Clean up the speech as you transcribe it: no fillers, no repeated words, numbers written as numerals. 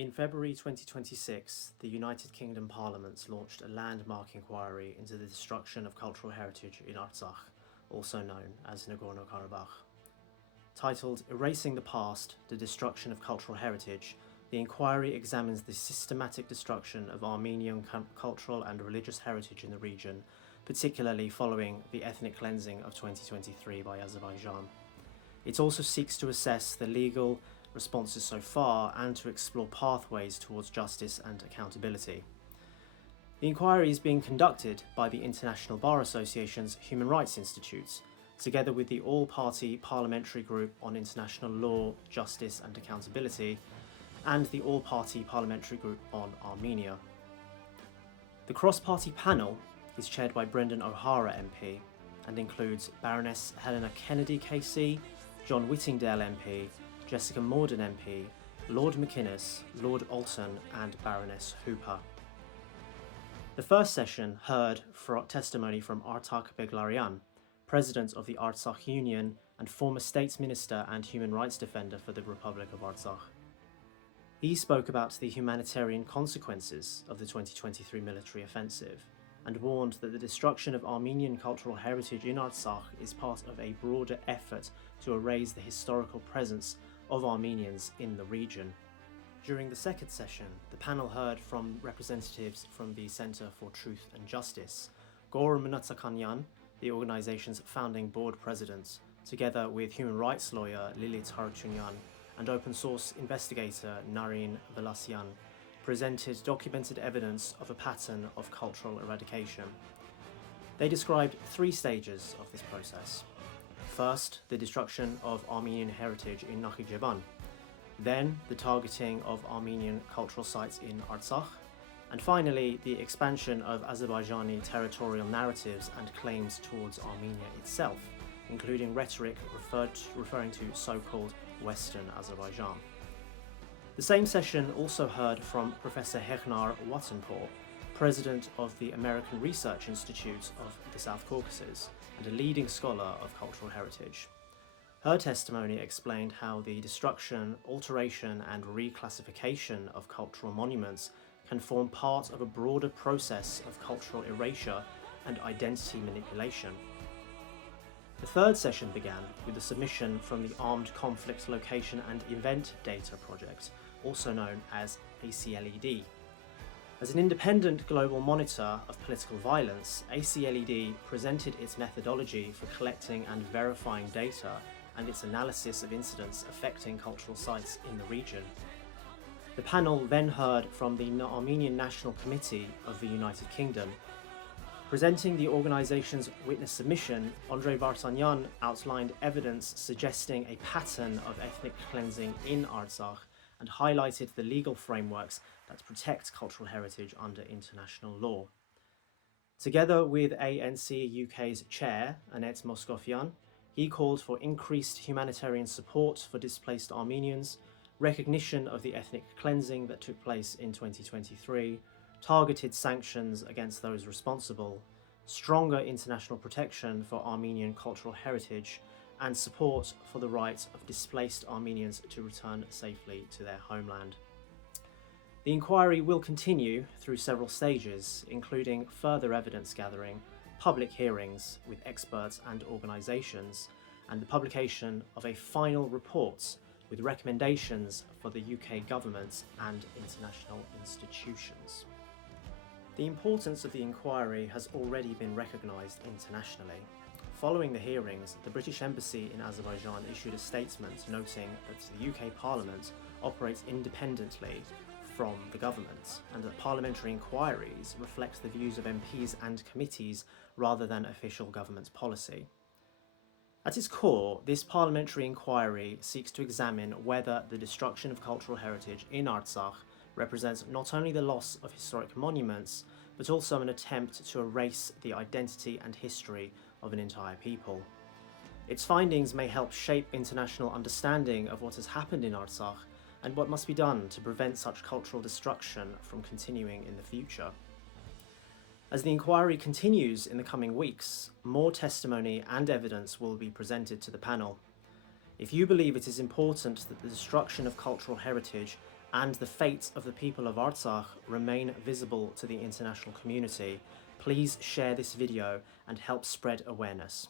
In February 2026, the United Kingdom Parliament launched a landmark inquiry into the destruction of cultural heritage in Artsakh, also known as Nagorno-Karabakh. Titled Erasing the Past, the Destruction of Cultural Heritage, the inquiry examines the systematic destruction of Armenian cultural and religious heritage in the region, particularly following the ethnic cleansing of 2023 by Azerbaijan. It also seeks to assess the legal responses so far and to explore pathways towards justice and accountability. The inquiry is being conducted by the International Bar Association's Human Rights Institute, together with the All-Party Parliamentary Group on International Law, Justice and Accountability, and the All-Party Parliamentary Group on Armenia. The cross-party panel is chaired by Brendan O'Hara MP and includes Baroness Helena Kennedy KC, John Whittingdale MP, Jessica Morden MP, Lord McInnes, Lord Alton and Baroness Hooper. The first session heard testimony from Artsakh Beglarian, President of the Artsakh Union and former States Minister and Human Rights Defender for the Republic of Artsakh. He spoke about the humanitarian consequences of the 2023 military offensive and warned that the destruction of Armenian cultural heritage in Artsakh is part of a broader effort to erase the historical presence of Armenians in the region. During the second session, the panel heard from representatives from the Centre for Truth and Justice, Goran Mnatsakanyan, the organisation's founding board president, together with human rights lawyer Lilit Harutyunyan and open source investigator Narine Velasyan, presented documented evidence of a pattern of cultural eradication. They described three stages of this process. First, the destruction of Armenian heritage in Nakhichevan, then the targeting of Armenian cultural sites in Artsakh, and finally the expansion of Azerbaijani territorial narratives and claims towards Armenia itself, including rhetoric referring to so-called Western Azerbaijan. The same session also heard from Professor Hechnar Wattenpour, President of the American Research Institute of the South Caucasus and a leading scholar of cultural heritage. Her testimony explained how the destruction, alteration and reclassification of cultural monuments can form part of a broader process of cultural erasure and identity manipulation. The third session began with a submission from the Armed Conflict Location and Event Data Project, also known as ACLED. As an independent global monitor of political violence, ACLED presented its methodology for collecting and verifying data and its analysis of incidents affecting cultural sites in the region. The panel then heard from the Armenian National Committee of the United Kingdom. Presenting the organisation's witness submission, Andrei Vartanyan outlined evidence suggesting a pattern of ethnic cleansing in Artsakh and highlighted the legal frameworks that protect cultural heritage under international law. Together with ANC UK's chair, Annette Moscovian, he called for increased humanitarian support for displaced Armenians, recognition of the ethnic cleansing that took place in 2023, targeted sanctions against those responsible, stronger international protection for Armenian cultural heritage, and support for the right of displaced Armenians to return safely to their homeland. The inquiry will continue through several stages, including further evidence gathering, public hearings with experts and organisations, and the publication of a final report with recommendations for the UK government and international institutions. The importance of the inquiry has already been recognised internationally. Following the hearings, the British Embassy in Azerbaijan issued a statement noting that the UK Parliament operates independently from the government and that parliamentary inquiries reflect the views of MPs and committees rather than official government policy. At its core, this parliamentary inquiry seeks to examine whether the destruction of cultural heritage in Artsakh represents not only the loss of historic monuments, but also an attempt to erase the identity and history of an entire people. Its findings may help shape international understanding of what has happened in Artsakh and what must be done to prevent such cultural destruction from continuing in the future. As the inquiry continues in the coming weeks, more testimony and evidence will be presented to the panel. If you believe it is important that the destruction of cultural heritage and the fate of the people of Artsakh remain visible to the international community, please share this video and help spread awareness.